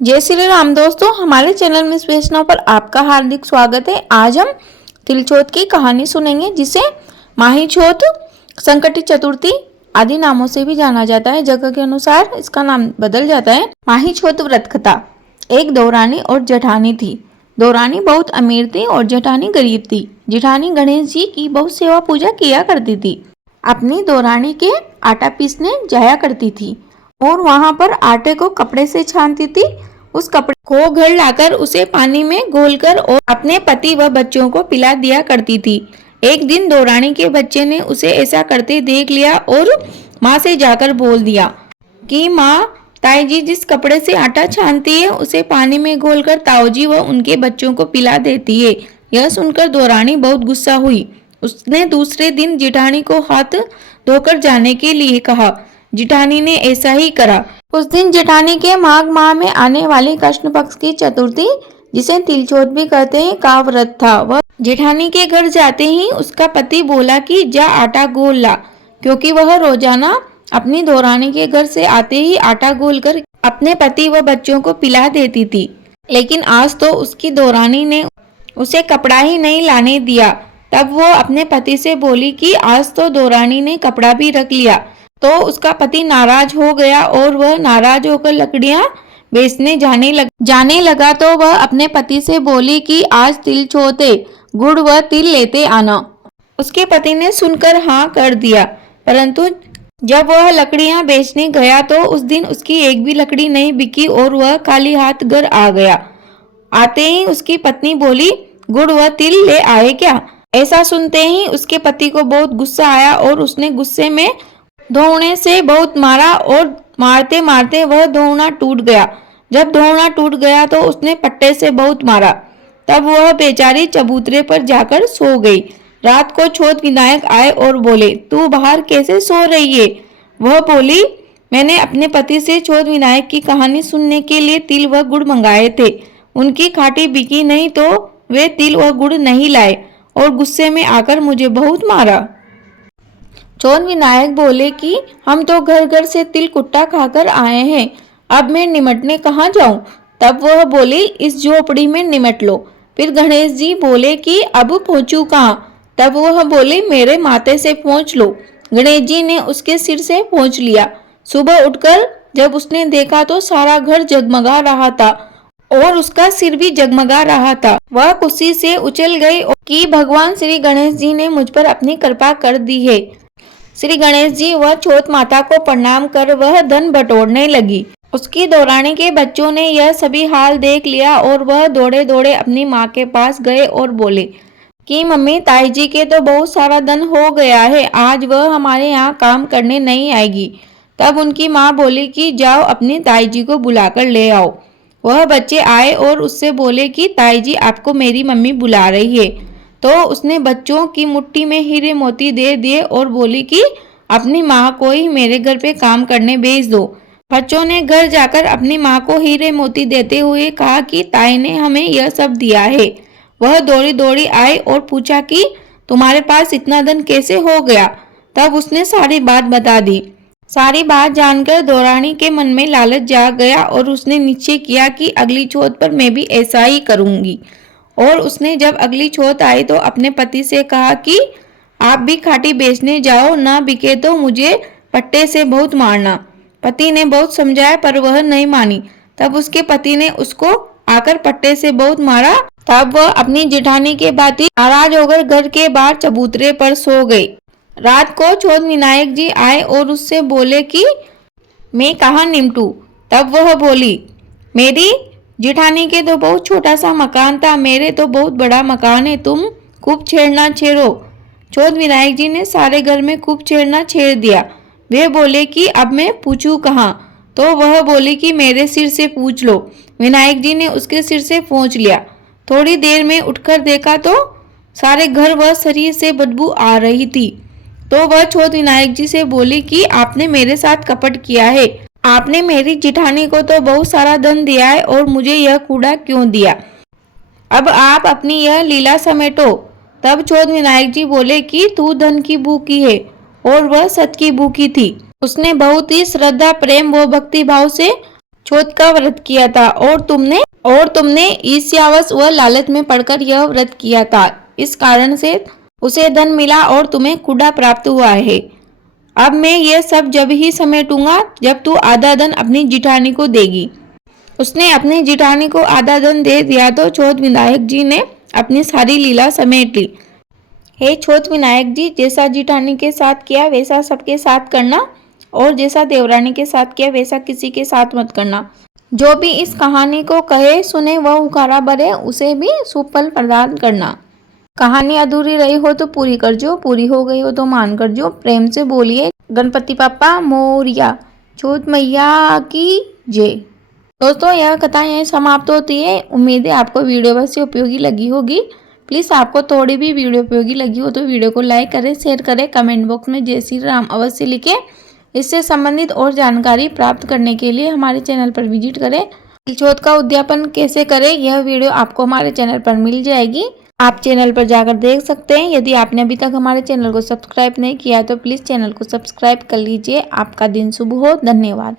जय श्री राम दोस्तों, हमारे चैनल मिस वैष्णव पर आपका हार्दिक स्वागत है। आज हम तिलचौथ की कहानी सुनेंगे, जिसे माही चौथ, संकटी चतुर्थी आदि नामों से भी जाना जाता है। जगह के अनुसार इसका नाम बदल जाता है। माही चौथ व्रत कथा। एक दौरानी और जेठानी थी। दौरानी बहुत अमीर थी और जेठानी गरीब थी। जेठानी गणेश जी की बहुत सेवा पूजा किया करती थी। अपनी दौरानी के आटा पीसने जाया करती थी और वहां पर आटे को कपड़े से छानती थी। उस कपड़े को घर लाकर उसे पानी में घोलकर और अपने पति व बच्चों को पिला दिया करती थी। एक दिन दौरानी के बच्चे ने उसे ऐसा करते देख लिया और माँ से जाकर बोल दिया कि माँ, ताई जी जिस कपड़े से आटा छानती है उसे पानी में घोलकर ताऊजी व उनके बच्चों को पिला देती है। यह सुनकर दौरानी बहुत गुस्सा हुई। उसने दूसरे दिन जेठानी को हाथ धोकर जाने के लिए कहा। जेठानी ने ऐसा ही करा। उस दिन जेठानी के माघ माह में आने वाली कृष्ण पक्ष की चतुर्थी, जिसे तिलचौथ भी कहते हैं, का व्रत था। वह जेठानी के घर जाते ही उसका पति बोला कि जा आटा घोल ला, क्योंकि वह रोजाना अपनी दौरानी के घर से आते ही आटा घोलकर अपने पति व बच्चों को पिला देती थी। लेकिन आज तो उसकी दौरानी ने उसे कपड़ा ही नहीं लाने दिया। तब वो अपने पति से बोली कि आज तो दौरानी ने कपड़ा भी रख लिया। तो उसका पति नाराज हो गया और वह नाराज होकर लकड़ियां बेचने जाने लगा। तो वह अपने पति से बोली कि आज तिलचौथ है, गुड़ व तिल लेते आना। उसके पति ने सुनकर हाँ कर दिया, परंतु जब वह लकड़ियां बेचने गया तो उस दिन उसकी एक भी लकड़ी नहीं बिकी और वह खाली हाथ घर आ गया। आते ही उसकी पत्नी बोली, गुड़ व तिल ले आए क्या? ऐसा सुनते ही उसके पति को बहुत गुस्सा आया और उसने गुस्से में धौने से बहुत मारा और मारते मारते वह धौना टूट गया। जब धौना टूट गया तो उसने पट्टे से बहुत मारा। तब वह बेचारी चबूतरे पर जाकर सो गई। रात को चौथ विनायक आए और बोले, तू बाहर कैसे सो रही है? वह बोली, मैंने अपने पति से चौथ विनायक की कहानी सुनने के लिए तिल व गुड़ मंगाए थे। उनकी खाटी बिकी नहीं तो वे तिल व गुड़ नहीं लाए और गुस्से में आकर मुझे बहुत मारा। चौथ विनायक बोले कि हम तो घर घर से तिल कुट्टा खाकर आए हैं, अब मैं निमटने कहाँ जाऊं? तब वह बोली, इस झोपड़ी में निमट लो। फिर गणेश जी बोले कि अब पहुंचू कहाँ? तब वह बोले, मेरे माथे से पहुंच लो। गणेश जी ने उसके सिर से पहुंच लिया। सुबह उठकर जब उसने देखा तो सारा घर जगमगा रहा था और उसका सिर भी जगमगा रहा था। वह खुशी से उछल गई कि भगवान श्री गणेश जी ने मुझ पर अपनी कृपा कर दी है। श्री गणेश जी व चौथ माता को प्रणाम कर वह धन बटोरने लगी। उसकी दौरानी के बच्चों ने यह सभी हाल देख लिया और वह दौड़े दौड़े अपनी माँ के पास गए और बोले कि मम्मी, ताई जी के तो बहुत सारा धन हो गया है, आज वह हमारे यहाँ काम करने नहीं आएगी। तब उनकी माँ बोली कि जाओ अपनी ताई जी को बुलाकर ले आओ। वह बच्चे आए और उससे बोले कि ताई जी, आपको मेरी मम्मी बुला रही है। तो उसने बच्चों की मुट्ठी में हीरे मोती दे दिए और बोली कि अपनी माँ को ही मेरे घर पे काम करने भेज दो। बच्चों ने घर जाकर अपनी माँ को हीरे मोती देते हुए कहा कि ताई ने हमें यह सब दिया है। वह दौड़ी दौड़ी आई और पूछा कि तुम्हारे पास इतना धन कैसे हो गया? तब उसने सारी बात बता दी। सारी बात जानकर दौरानी के मन में लालच जाग गया और उसने निश्चय किया कि अगली चौथ पर मैं भी ऐसा ही करूंगी। और उसने जब अगली चौथ आई तो अपने पति से कहा कि आप भी खाटी बेचने जाओ, ना बिके तो मुझे पट्टे से बहुत मारना। पति ने बहुत समझाया पर वह नहीं मानी। तब उसके पति ने उसको आकर पट्टे से बहुत मारा। तब वह अपनी जेठानी के बाती नाराज होकर घर के बाहर चबूतरे पर सो गई। रात को चौथ विनायक जी आए और उससे बोले कि मैं कहाँ निमटूं? तब वह बोली, मेरी जेठानी के तो बहुत छोटा सा मकान था, मेरे तो बहुत बड़ा मकान है, तुम खूब छेड़ना छेड़ो। चौथ विनायक जी ने सारे घर में खूब छेड़ना छेड़ दिया। वे बोले कि अब मैं पूछूं कहाँ? तो वह बोली कि मेरे सिर से पूछ लो। विनायक जी ने उसके सिर से पूछ लिया। थोड़ी देर में उठकर देखा तो सारे घर व शरीर से बदबू आ रही थी। तो वह चौथ विनायक जी से बोली कि आपने मेरे साथ कपट किया है। आपने मेरी जेठानी को तो बहुत सारा धन दिया है और मुझे यह कूड़ा क्यों दिया? अब आप अपनी यह लीला समेटो। तब चौथ विनायक जी बोले कि तू धन की भूखी है और वह सच की भूखी थी। उसने बहुत ही श्रद्धा, प्रेम व भक्ति भाव से चौथ का व्रत किया था और तुमने ईर्ष्यावश व लालच में पड़कर यह व्रत किया था। इस कारण से उसे धन मिला और तुम्हें कुड़ा प्राप्त हुआ है। अब मैं यह सब जब ही समेटूंगा जब तू आधा धन अपनी जिठानी को देगी। उसने अपनी जिठानी को आधा धन दे दिया तो चौथ विनायक जी ने अपनी सारी लीला समेट ली। हे चौथ विनायक जी, जैसा जिठानी के साथ किया वैसा सबके साथ करना और जैसा देवरानी के साथ किया वैसा किसी के साथ मत करना। जो भी इस कहानी को कहे सुने वह उखाड़ा भरे, उसे भी सुफल प्रदान करना। कहानी अधूरी रही हो तो पूरी कर जो, पूरी हो गई हो तो मान कर जो। प्रेम से बोलिए गणपति पापा मोरिया, चौथ मैया की जय। दोस्तों, यह कथा यहीं समाप्त होती है। उम्मीद है आपको वीडियो बस से उपयोगी लगी होगी। प्लीज़ आपको थोड़ी भी वीडियो उपयोगी लगी हो तो वीडियो को लाइक करें, शेयर करें, कमेंट बॉक्स में जय श्री राम अवश्य लिखें। इससे संबंधित और जानकारी प्राप्त करने के लिए हमारे चैनल पर विजिट करें। तिलचौथ का उद्यापन कैसे करें यह वीडियो आपको हमारे चैनल पर मिल जाएगी। आप चैनल पर जाकर देख सकते हैं। यदि आपने अभी तक हमारे चैनल को सब्सक्राइब नहीं किया तो प्लीज़ चैनल को सब्सक्राइब कर लीजिए। आपका दिन शुभ हो। धन्यवाद।